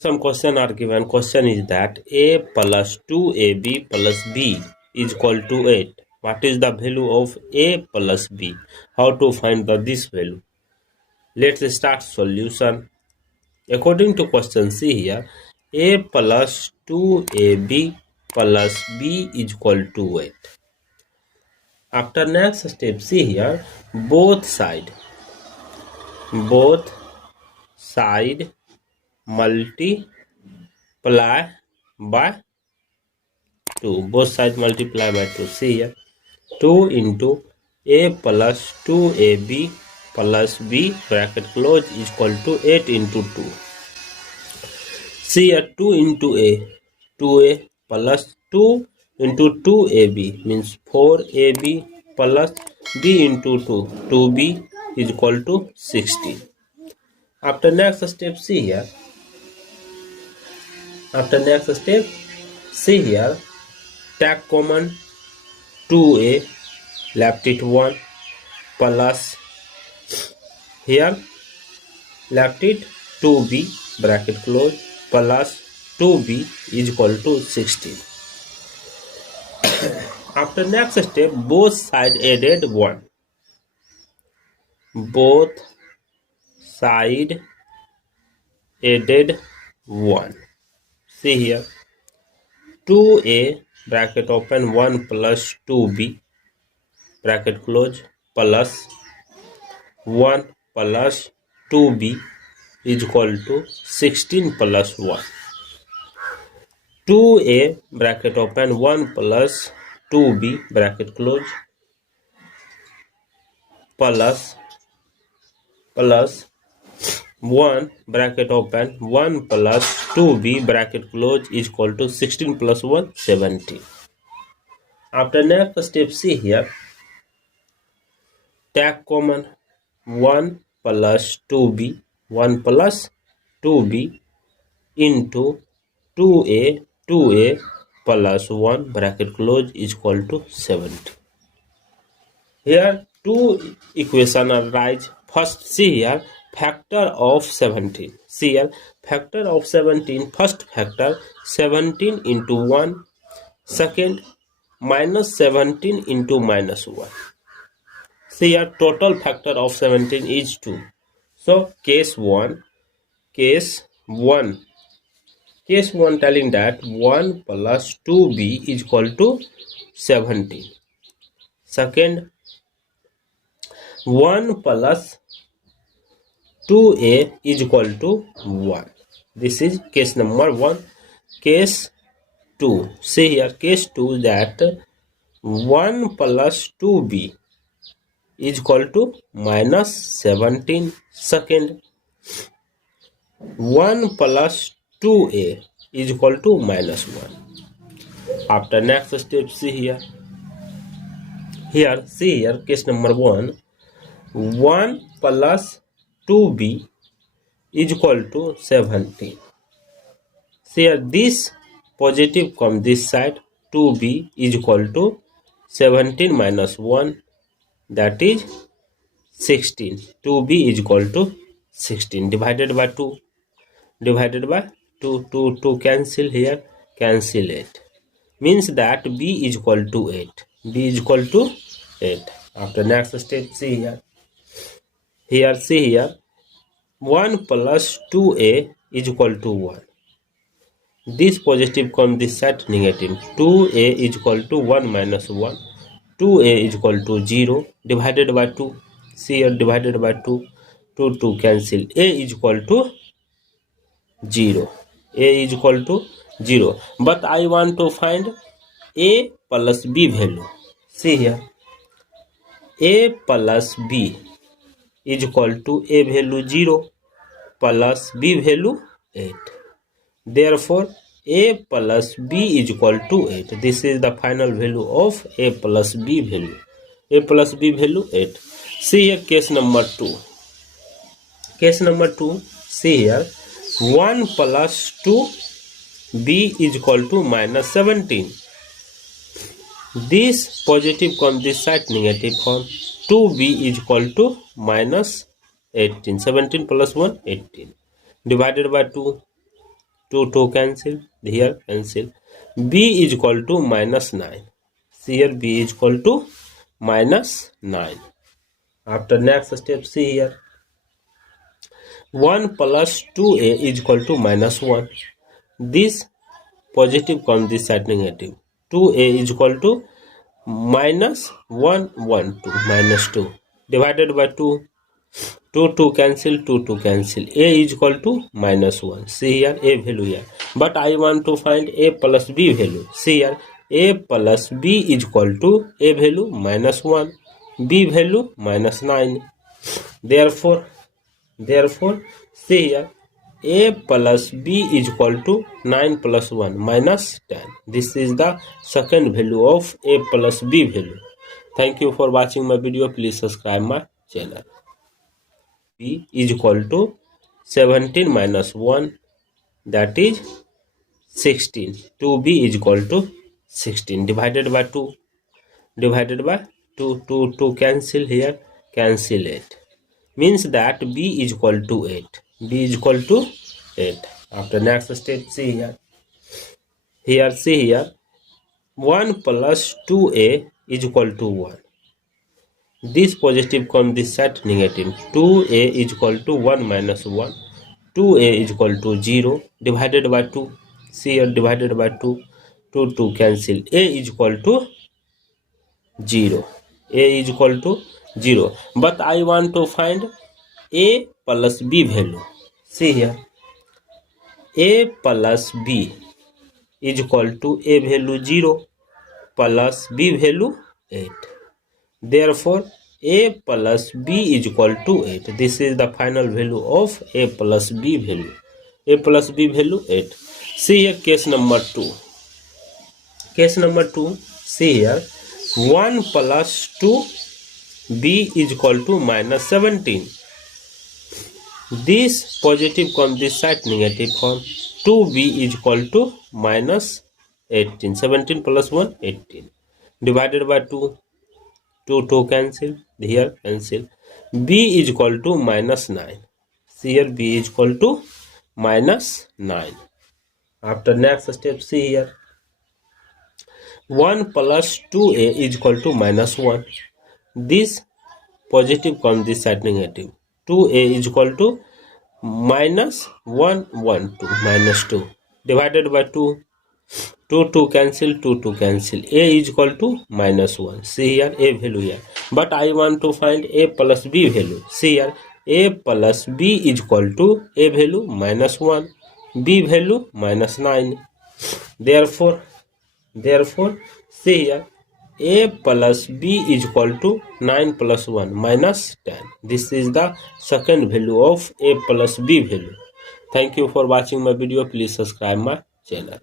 Some question are given. Question is that a plus 2ab plus b is equal to 8. What is the value of a plus b? How to find this value? Let's start solution. According to question C here, a plus 2ab plus b is equal to 8. After next step, see here, both side multiply by 2. Both sides multiply by 2. See here, 2 into a plus 2ab plus b bracket close is equal to 8 into 2. See here, 2 into a, 2a plus 2 into 2ab means 4ab plus b into 2, 2b is equal to 16. After next step, see here. After next step, see here, take common 2a, left it 1 plus here left it 2b bracket close plus 2b is equal to 16. After next step, both side added 1. Both side added 1. See here, 2a bracket open 1 plus 2b bracket close plus 1 plus 2b is equal to 16 plus 1. 2a bracket open 1 plus 2b bracket close plus 1 bracket open 1 plus 2b bracket close is equal to 16 plus 1 17. After next step, see here, take common 1 plus 2b, 1 plus 2b into 2a plus 1 bracket close is equal to 70. Here two equations arise. First, see here, factor of 17. See here, factor of 17, first factor 17 into 1, second minus 17 into minus 1. See here, total factor of 17 is 2. So case 1 telling that 1 plus 2b is equal to 17. Second, 1 plus 2a is equal to 1. This is case number 1. Case 2. See here, case 2 that 1 plus 2b is equal to minus 17. Second, 1 plus 2a is equal to minus 1. After next step, see here. Here, see here, case number 1. 1 plus 2b is equal to 17. See here, this positive come this side, 2b is equal to 17 minus 1, that is 16. 2b is equal to 16 divided by 2. Divided by 2 cancel here, cancel 8. Means that b is equal to 8. b is equal to 8. After next step, see here. Here, see here, 1 plus 2a is equal to 1. This positive come this side negative. 2a is equal to 1 minus 1. 2a is equal to 0 divided by 2. See here, divided by 2. 2 cancel. A is equal to 0. A is equal to 0. But I want to find a plus b value. See here, a plus b is equal to a value 0 plus b value 8. Therefore, a plus b is equal to 8. This is the final value of a plus b value. A plus b value 8. See here, case number 2. Case number 2, see here, 1 plus 2b is equal to minus 17. This positive come this side negative come. 2b is equal to minus 18. 17 plus 1, 18. Divided by 2. 2 cancel, here cancel. B is equal to minus 9. See here, B is equal to minus 9. After next step, see here. 1 plus 2a is equal to minus 1. This positive comes this side negative. 2a is equal to minus 1, 1, 2, minus 2. Divided by 2. 2 cancel, 2 cancel. A is equal to minus 1. See here, A value here. But I want to find A plus B value. See here, A plus B is equal to A value minus 1. B value minus 9. Therefore, see here, A plus B is equal to 9 plus 1 minus 10. This is the second value of A plus B value. Thank you for watching my video. Please subscribe my channel. B is equal to 17 minus 1, that is 16. 2b is equal to 16 divided by 2. Divided by 2. 2 cancel here, cancel it. Means that b is equal to 8. B is equal to 8. After next step, see here. Here, see here. 1 plus 2a is equal to 1. This positive comes this side negative. 2a is equal to 1 minus 1. 2a is equal to 0 divided by 2. See here, divided by 2. 2 cancel. A is equal to 0. A is equal to 0. But I want to find A plus B value. See here. A plus B is equal to A value 0 plus B value 8. Therefore, A plus B is equal to 8. This is the final value of A plus B value. A plus B value 8. See here, case number 2. Case number 2, see here. 1 plus 2 B is equal to minus 17. This positive comes this side negative form. 2b is equal to minus 18. 17 plus 1, 18. Divided by 2. 2 cancel, here cancel. B is equal to minus 9. See here, B is equal to minus 9. After next step, see here. 1 plus 2a is equal to minus 1. This positive comes this side negative. 2a is equal to minus 1, 1, 2, minus 2. Divided by 2. 2 cancel, 2 cancel. A is equal to minus 1. See here, A value here. But I want to find A plus B value. See here, A plus B is equal to A value minus 1. B value minus 9. Therefore, see here, A plus B is equal to 9 plus 1 minus 10. This is the second value of A plus B value. Thank you for watching my video. Please subscribe my channel.